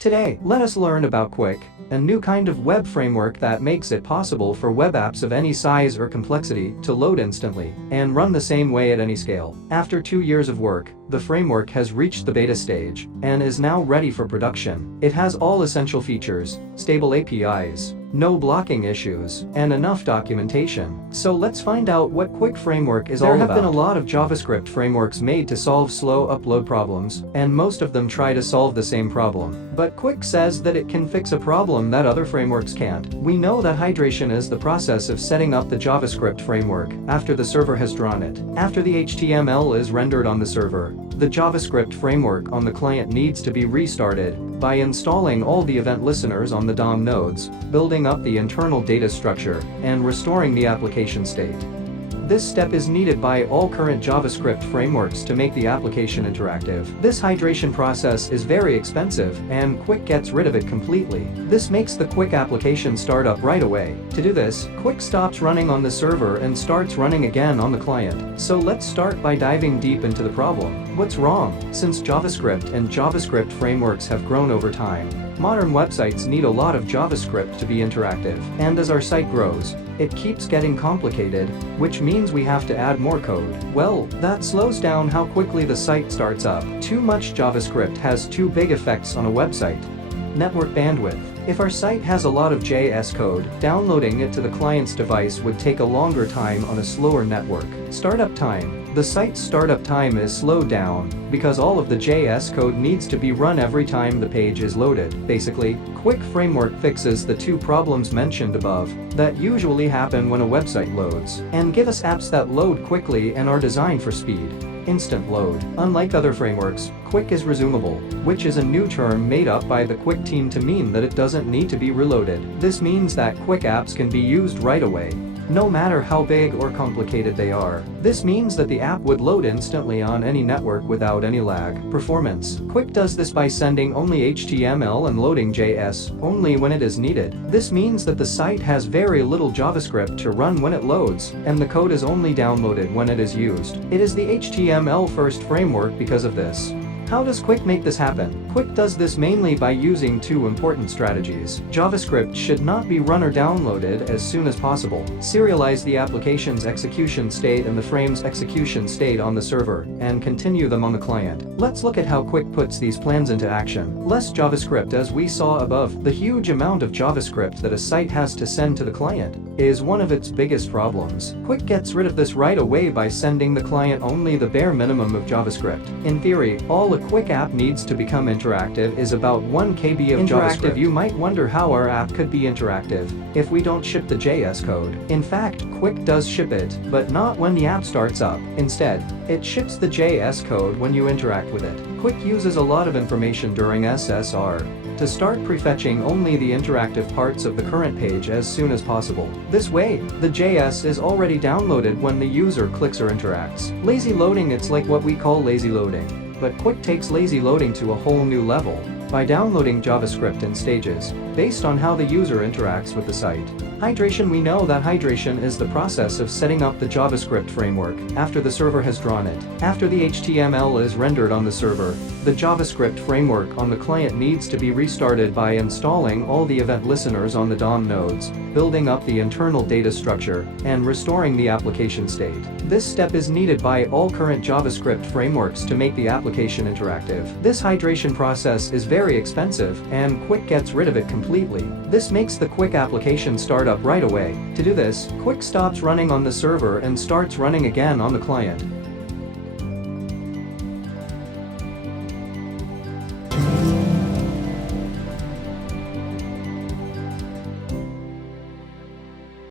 Today, let us learn about Qwik, a new kind of web framework that makes it possible for web apps of any size or complexity to load instantly and run the same way at any scale. After 2 years of work, the framework has reached the beta stage and is now ready for production. It has all essential features, stable APIs, no blocking issues, and enough documentation. So let's find out what Qwik framework is all about. There have been a lot of JavaScript frameworks made to solve slow upload problems, and most of them try to solve the same problem. But Qwik says that it can fix a problem that other frameworks can't. We know that hydration is the process of setting up the JavaScript framework after the server has drawn it. After the HTML is rendered on the server, the JavaScript framework on the client needs to be restarted by installing all the event listeners on the DOM nodes, building up the internal data structure, and restoring the application state. This step is needed by all current JavaScript frameworks to make the application interactive. This hydration process is very expensive, and Qwik gets rid of it completely. This makes the Qwik application start up right away. To do this, Qwik stops running on the server and starts running again on the client. So let's start by diving deep into the problem. What's wrong? Since JavaScript and JavaScript frameworks have grown over time, modern websites need a lot of JavaScript to be interactive. And as our site grows, it keeps getting complicated, which means we have to add more code. Well, that slows down how quickly the site starts up. Too much JavaScript has two big effects on a website. Network bandwidth. If our site has a lot of JS code, downloading it to the client's device would take a longer time on a slower network. Startup time. The site's startup time is slowed down because all of the JS code needs to be run every time the page is loaded. Basically, Qwik framework fixes the two problems mentioned above that usually happen when a website loads, and give us apps that load quickly and are designed for speed. Instant load. Unlike other frameworks, Qwik is resumable, which is a new term made up by the Qwik team to mean that it doesn't need to be reloaded. This means that Qwik apps can be used right away, no matter how big or complicated they are. This means that the app would load instantly on any network without any lag. Performance. Qwik does this by sending only HTML and loading JS only when it is needed. This means that the site has very little JavaScript to run when it loads, and the code is only downloaded when it is used. It is the HTML first framework because of this. How does Qwik make this happen? Qwik does this mainly by using two important strategies. JavaScript should not be run or downloaded as soon as possible. Serialize the application's execution state and the frame's execution state on the server, and continue them on the client. Let's look at how Qwik puts these plans into action. Less JavaScript. As we saw above, the huge amount of JavaScript that a site has to send to the client is one of its biggest problems. Qwik gets rid of this right away by sending the client only the bare minimum of JavaScript. In theory, all a Qwik app needs to become interactive is about 1 KB of JavaScript. You might wonder how our app could be interactive if we don't ship the JS code. In fact, Qwik does ship it, but not when the app starts up. Instead, it ships the JS code when you interact with it. Qwik uses a lot of information during SSR to start prefetching only the interactive parts of the current page as soon as possible. This way, the JS is already downloaded when the user clicks or interacts. Lazy loading. It's like what we call lazy loading. But Qwik takes lazy loading to a whole new level by downloading JavaScript in stages, based on how the user interacts with the site. Hydration. We know that hydration is the process of setting up the JavaScript framework after the server has drawn it. After the HTML is rendered on the server, the JavaScript framework on the client needs to be restarted by installing all the event listeners on the DOM nodes, building up the internal data structure, and restoring the application state. This step is needed by all current JavaScript frameworks to make the application interactive. This hydration process is very expensive, and Qwik gets rid of it completely. This makes the Qwik application start up right away. To do this, Qwik stops running on the server and starts running again on the client.